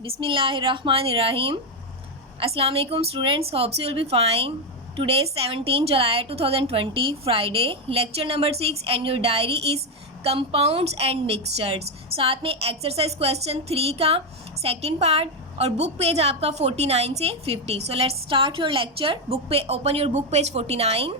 Bismillahirrahmanirrahim. Assalamu alaikum students. Hope you will be fine. Today is 17 July 2020 Friday. Lecture number 6 and your diary is compounds and mixtures. साथ में exercise question 3 का second part और book page आपका 49 से 50. So let's start your lecture. Open your book page 49.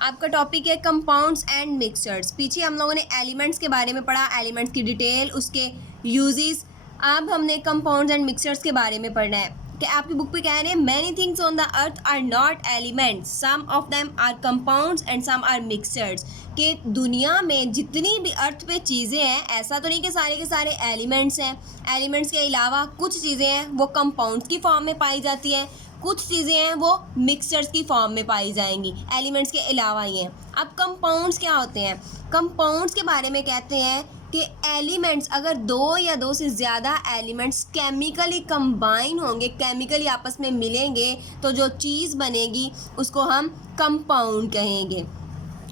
आपका topic है compounds and mixtures. पीछे हम लोगों ने एलिमेंट्स के बारे में पढ़ा, एलिमेंट्स की डिटेल, उसके यूजेस. अब हमने कंपाउंड्स एंड मिक्सचर्स के बारे में पढ़ना है कि आपकी बुक पे कह रहे हैं many things on the earth are not elements, some of them are compounds and some are mixtures. कि दुनिया में जितनी भी अर्थ पे चीज़ें हैं, ऐसा तो नहीं कि सारे के सारे एलिमेंट्स हैं. एलिमेंट्स के अलावा कुछ चीज़ें हैं वो कंपाउंड्स की फॉर्म में पाई जाती हैं, कुछ चीज़ें हैं वो मिक्सचर्स की फॉर्म में पाई जाएंगी, एलिमेंट्स के अलावा ही हैं. अब कंपाउंड्स क्या होते हैं? कंपाउंड्स के बारे में कहते हैं कि एलिमेंट्स, अगर दो या दो से ज़्यादा एलिमेंट्स केमिकली कंबाइन होंगे, केमिकली आपस में मिलेंगे, तो जो चीज़ बनेगी उसको हम कंपाउंड कहेंगे.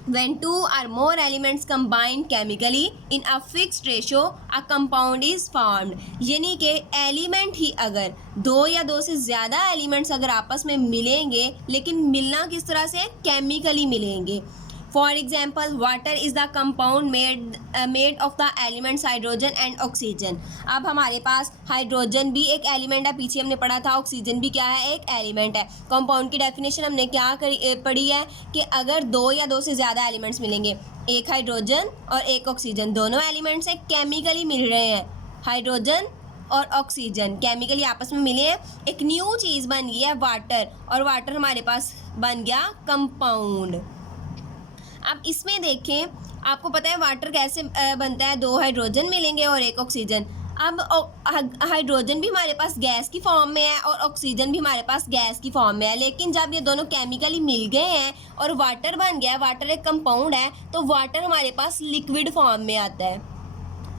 When two or more elements combine chemically in a fixed ratio, a compound is formed. यानी कि एलिमेंट ही अगर दो या दो से ज़्यादा एलिमेंट्स अगर आपस में मिलेंगे, लेकिन मिलना किस तरह से? केमिकली मिलेंगे. For example, water is the compound made of the elements hydrogen and oxygen. अब हमारे पास हाइड्रोजन भी एक एलिमेंट है, पीछे हमने पढ़ा था ऑक्सीजन भी क्या है? एक एलिमेंट है. कंपाउंड की डेफिनेशन हमने क्या पढ़ी है कि अगर दो या दो से ज़्यादा एलिमेंट्स मिलेंगे, एक हाइड्रोजन और एक ऑक्सीजन, दोनों एलिमेंट्स हैं केमिकली मिल रहे हैं, हाइड्रोजन और ऑक्सीजन केमिकली आपस में मिले हैं, एक न्यू चीज़ बन गई है वाटर, और वाटर हमारे पास बन गया कंपाउंड. अब इसमें देखें, आपको पता है वाटर कैसे बनता है? दो हाइड्रोजन मिलेंगे और एक ऑक्सीजन. अब हाइड्रोजन भी हमारे पास गैस की फॉर्म में है और ऑक्सीजन भी हमारे पास गैस की फॉर्म में है, लेकिन जब ये दोनों केमिकली मिल गए हैं और वाटर बन गया है, वाटर एक कंपाउंड है, तो वाटर हमारे पास लिक्विड फॉर्म में आता है.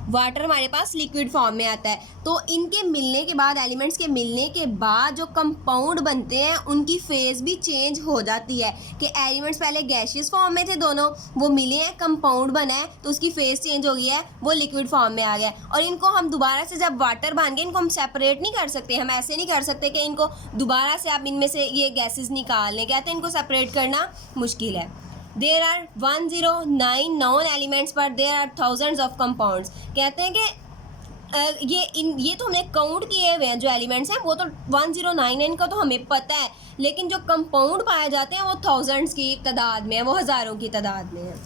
वाटर हमारे पास लिक्विड फॉर्म में आता है. तो इनके मिलने के बाद, एलिमेंट्स के मिलने के बाद जो कंपाउंड बनते हैं उनकी फेज भी चेंज हो जाती है. कि एलिमेंट्स पहले गैशियस फॉर्म में थे, दोनों वो मिले हैं, कंपाउंड बना है, तो उसकी फेज चेंज हो गई है, वो लिक्विड फॉर्म में आ गया. और इनको हम दोबारा से जब वाटर बन गए, इनको हम सेपरेट नहीं कर सकते. हम ऐसे नहीं कर सकते कि इनको दोबारा से आप इनमें से ये गैसेज निकाल लें. कहते हैं इनको सेपरेट करना मुश्किल है. There are 109 known elements but there are thousands of compounds. कहते हैं कि ये तो हमने काउंट किए हुए हैं जो एलिमेंट्स हैं, वो तो 109 है, इनका तो हमें पता है, लेकिन जो कंपाउंड पाए जाते हैं वो थाउजेंड्स की तादाद में है, वो हज़ारों की तादाद में है.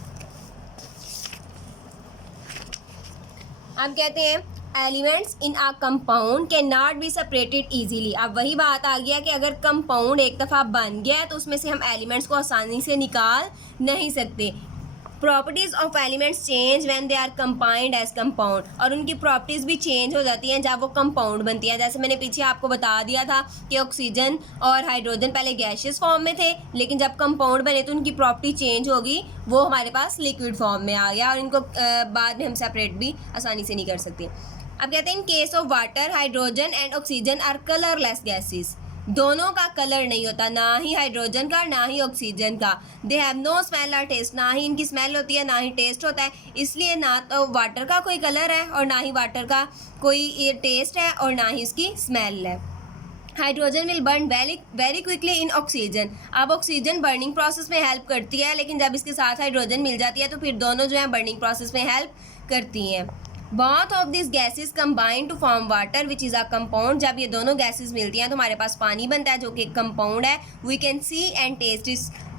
अब कहते हैं elements in a compound can not be separated easily. अब वही बात आ गया कि अगर कंपाउंड एक दफ़ा बन गया है तो उसमें से हम एलिमेंट्स को आसानी से निकाल नहीं सकते. Properties of elements change when they are combined as compound. और उनकी प्रॉपर्टीज़ भी चेंज हो जाती हैं जब वो कंपाउंड बनती हैं. जैसे मैंने पीछे आपको बता दिया था कि ऑक्सीजन और हाइड्रोजन पहले गैशियस फॉर्म में थे, लेकिन जब कंपाउंड बने तो उनकी प्रॉपर्टी चेंज होगी, वो हमारे पास लिक्विड फॉर्म में आ गया, और इनको बाद में हम सेपरेट भी आसानी से नहीं कर सकते. अब कहते हैं in case of water, hydrogen and oxygen are colourless gases. दोनों का कलर नहीं होता, ना ही हाइड्रोजन का ना ही ऑक्सीजन का. दे हैव नो स्मेल और टेस्ट. ना ही इनकी स्मेल होती है ना ही टेस्ट होता है. इसलिए ना तो वाटर का कोई कलर है और ना ही वाटर का कोई टेस्ट है और ना ही इसकी स्मेल है. Hydrogen will burn very quickly in oxygen. अब ऑक्सीजन बर्निंग प्रोसेस में हेल्प करती है, लेकिन जब इसके साथ हाइड्रोजन मिल जाती है तो फिर दोनों जो है बर्निंग प्रोसेस में हेल्प करती हैं. Both of these gases combine to form water which is a compound. जब ये दोनों गैसेस मिलती हैं तो हमारे पास पानी बनता है जो कि कंपाउंड है. We can see and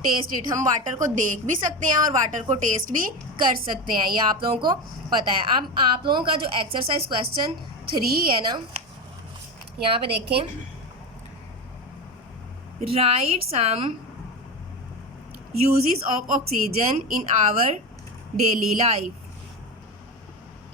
taste it. हम वाटर को देख भी सकते हैं और वाटर को टेस्ट भी कर सकते हैं, ये आप लोगों को पता है. अब आप लोगों का जो एक्सरसाइज क्वेश्चन 3 है ना, यहाँ पे देखें, write some uses of oxygen in our daily life.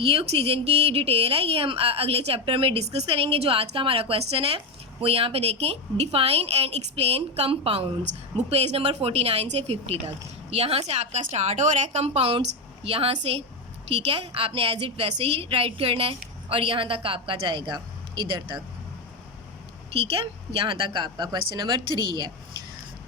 ये ऑक्सीजन की डिटेल है, ये हम अगले चैप्टर में डिस्कस करेंगे. जो आज का हमारा क्वेश्चन है वो यहाँ पे देखें, define and explain compounds. Book page number 49 से 50 तक. यहाँ से आपका स्टार्ट हो रहा है कंपाउंड्स, यहाँ से, ठीक है. आपने एज इट वैसे ही राइट करना है और यहाँ तक आपका जाएगा, इधर तक, ठीक है. यहाँ तक आपका क्वेश्चन नंबर 3 है.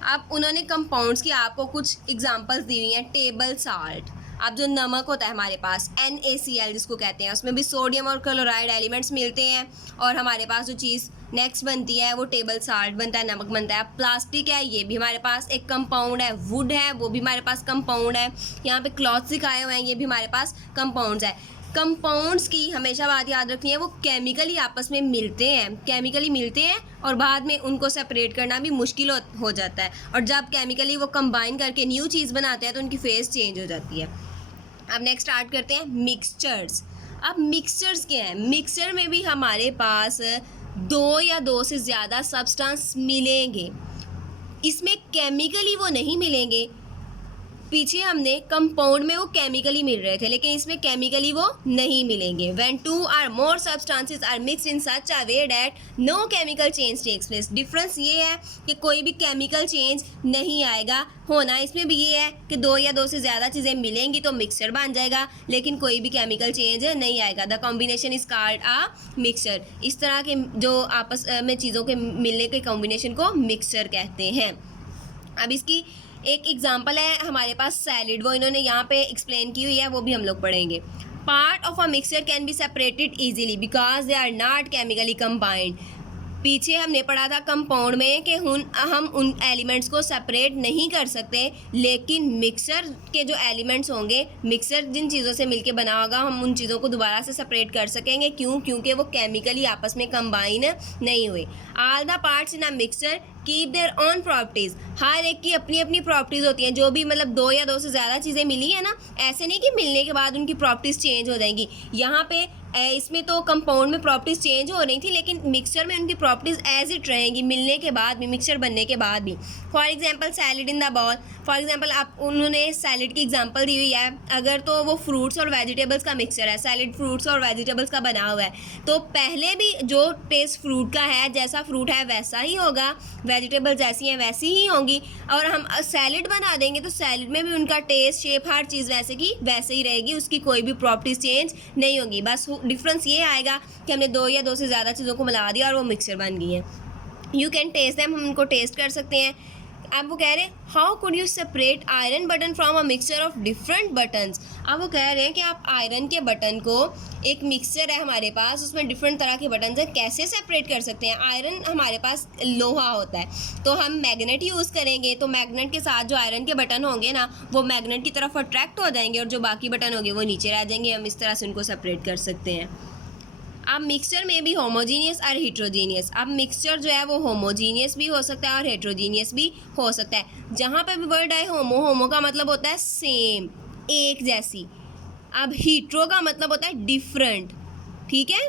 अब उन्होंने कंपाउंड्स की आपको कुछ एग्जांपल्स दी हुई हैं. टेबल साल्ट, अब जो नमक होता है हमारे पास NaCl जिसको कहते हैं, उसमें भी सोडियम और क्लोराइड एलिमेंट्स मिलते हैं। और हमारे पास जो चीज़ नेक्स्ट बनती है वो टेबल साल्ट बनता है, नमक बनता है। प्लास्टिक है, ये भी हमारे पास एक कंपाउंड है। वुड है, वो भी हमारे पास कंपाउंड है। यहाँ पे क्लॉथ दिखाए हुए हैं, ये भी हमारे पास कंपाउंड्स है। कंपाउंड्स की हमेशा बात याद रखनी है, वो केमिकली आपस में मिलते हैं और बाद में उनको सेपरेट करना भी मुश्किल हो जाता है। और जब केमिकली वो कंबाइन करके न्यू चीज़ बनाते हैं तो उनकी फेस चेंज हो जाती है। अब नेक्स्ट स्टार्ट करते हैं मिक्सचर्स। अब मिक्सचर्स क्या है? मिक्सचर में भी हमारे पास दो या दो से ज़्यादा सब्सटेंस मिलेंगे। इसमें केमिकली वो नहीं मिलेंगे। पीछे हमने कंपाउंड में वो केमिकली मिल रहे थे, लेकिन इसमें केमिकली वो नहीं मिलेंगे। When two or more substances are mixed in such a way that no chemical change takes place. Difference ये है कि कोई भी केमिकल चेंज नहीं आएगा। होना इसमें भी ये है कि दो या दो से ज़्यादा चीज़ें मिलेंगी तो मिक्सचर बन जाएगा, लेकिन कोई भी केमिकल चेंज नहीं आएगा। The combination is called a mixture. इस तरह के जो आपस में चीज़ों के मिलने के कॉम्बिनेशन को मिक्सचर कहते हैं। अब इसकी एक एग्जाम्पल है हमारे पास सैलिड, वो इन्होंने यहाँ पे एक्सप्लेन की हुई है, वो भी हम लोग पढ़ेंगे। Part of a mixture can be separated easily because they are not chemically combined. पीछे हमने पढ़ा था कंपाउंड में कि हम उन एलिमेंट्स को सेपरेट नहीं कर सकते, लेकिन मिक्सर के जो एलिमेंट्स होंगे, मिक्सर जिन चीज़ों से मिलके बना होगा, हम उन चीज़ों को दोबारा से सेपरेट कर सकेंगे। क्यों? क्योंकि वो केमिकली आपस में कंबाइन नहीं हुए। All the parts in a mixture keep their own properties. हर एक की अपनी अपनी प्रॉपर्टीज़ होती हैं। जो भी मतलब दो या दो से ज़्यादा चीज़ें मिली है ना, ऐसे नहीं कि मिलने के बाद उनकी प्रॉपर्टीज़ चेंज हो जाएंगी। यहाँ पे इसमें तो कंपाउंड में प्रॉपर्टीज़ चेंज हो रही थी, लेकिन मिक्सचर में उनकी प्रॉपर्टीज़ एज इट रहेंगी मिलने के बाद भी, मिक्सचर बनने के बाद भी। For example salaried in the ball. For example आप उन्होंने सैलिड की एग्जांपल दी हुई है। अगर तो वो फ्रूट्स और वेजिटेबल्स का मिक्सचर है, सैलिड फ्रूट्स और वेजिटेबल्स का बना हुआ है, तो पहले भी जो टेस्ट फ्रूट का है, जैसा फ्रूट है वैसा ही होगा, वेजिटेबल जैसी हैं वैसी ही होंगी। और हम सैलिड बना देंगे तो सैलिड में भी उनका टेस्ट, शेप, हर चीज़ वैसे की वैसे ही रहेगी, उसकी कोई भी प्रॉपर्टीज चेंज नहीं होगी। बस डिफरेंस ये आएगा कि हमने दो या दो से ज़्यादा चीज़ों को मिला दिया और वो मिक्सचर बन गई है। यू कैन टेस्ट दैम, हम उनको टेस्ट कर सकते हैं। अब वो कह रहे हैं how could you separate iron button from a mixture of different buttons. अब वो कह रहे हैं कि आप आयरन के बटन को, एक मिक्सचर है हमारे पास, उसमें डिफरेंट तरह के बटन हैं, कैसे सेपरेट कर सकते हैं। आयरन हमारे पास लोहा होता है, तो हम मैग्नेट यूज़ करेंगे, तो मैग्नेट के साथ जो आयरन के बटन होंगे ना, वो मैग्नेट की तरफ अट्रैक्ट हो जाएंगे और जो बाकी बटन होंगे वो नीचे रह जाएंगे। हम इस तरह से उनको सेपरेट कर सकते हैं। अब मिक्सचर में भी होमोजीनियस और हेट्रोजीनियस। अब मिक्सचर जो है वो होमोजीनियस भी हो सकता है और हेट्रोजीनियस भी हो सकता है। जहाँ पे भी वर्ड आए होमो का मतलब होता है सेम, एक जैसी। अब हीट्रो का मतलब होता है डिफरेंट, ठीक है।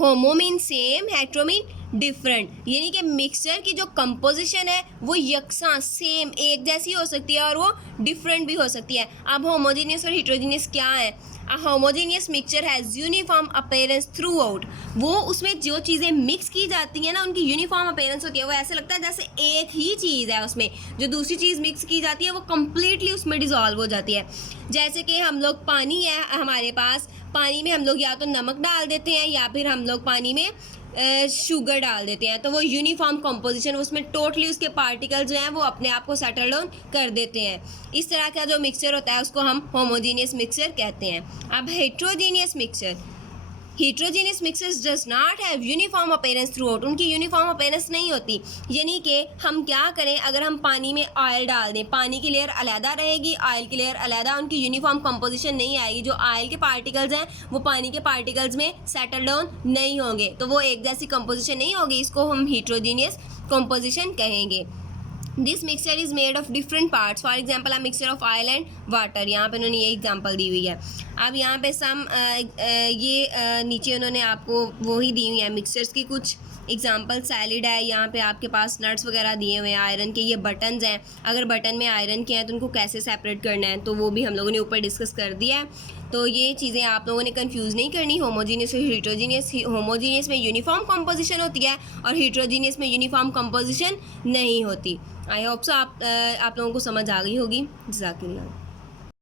Homo mean same, hetero mean different, यानी कि मिक्सचर की जो कंपोजिशन है वो यकसां, सेम, एक जैसी हो सकती है और वो डिफरेंट भी हो सकती है। अब होमोजीनियस और हेट्रोजीनियस क्या है? A homogeneous mixture has uniform appearance throughout। वो उसमें जो चीज़ें मिक्स की जाती हैं ना, उनकी यूनिफॉर्म अपीयरेंस होती है। वो ऐसे लगता है जैसे एक ही चीज़ है उसमें। जो दूसरी चीज़ मिक्स की जाती है वो कम्प्लीटली उसमें डिज़ोल्व हो जाती है। जैसे कि हम लोग, पानी है हमारे पास, पानी में हम लोग या तो नमक डाल देते हैं या फिर हम लोग पानी में शुगर डाल देते हैं, तो वो यूनिफॉर्म कंपोजिशन, उसमें टोटली उसके पार्टिकल जो हैं वो अपने आप को सेटल डाउन कर देते हैं। इस तरह का जो मिक्सचर होता है उसको हम होमोजीनियस मिक्सचर कहते हैं। अब heterogeneous mixture, heterogeneous mixtures does not have uniform appearance through out. उनकी यूनिफॉर्म अपीयरेंस नहीं होती। यानी कि हम क्या करें, अगर हम पानी में ऑयल डाल दें, पानी की लेयर अलहदा रहेगी, ऑयल की लेयर अलहदा, उनकी यूनिफॉर्म कंपोजिशन नहीं आएगी। जो ऑयल के पार्टिकल्स हैं वो पानी के पार्टिकल्स में सेटल डाउन नहीं होंगे, तो वो एक जैसी कंपोजिशन नहीं होगी। इसको हम हेट्रोजीनियस कंपोजिशन कहेंगे। This mixture is made of different parts. For example a mixture of oil and water. यहाँ पे उन्होंने ये एग्जाम्पल दी हुई है। अब यहाँ पे नीचे उन्होंने आपको वो ही दी हुई है मिक्सचर्स की कुछ एग्जाम्पल। सैलिड है, यहाँ पे आपके पास नट्स वगैरह दिए हुए हैं, आयरन के ये बटन्स हैं। अगर बटन में आयरन के हैं तो उनको कैसे सेपरेट करना है, तो वो भी हम लोगों ने ऊपर डिस्कस कर दिया है। तो ये चीज़ें आप लोगों ने कंफ्यूज नहीं करनी। होमोजीनियस और हेट्रोजीनियस, होमोजीनियस में यूनिफॉर्म कंपोजिशन होती है और हेट्रोजीनियस में यूनिफॉर्म कंपोजिशन नहीं होती। आई होप सो आप लोगों को समझ आ गई होगी। जज़ाकल्लाह।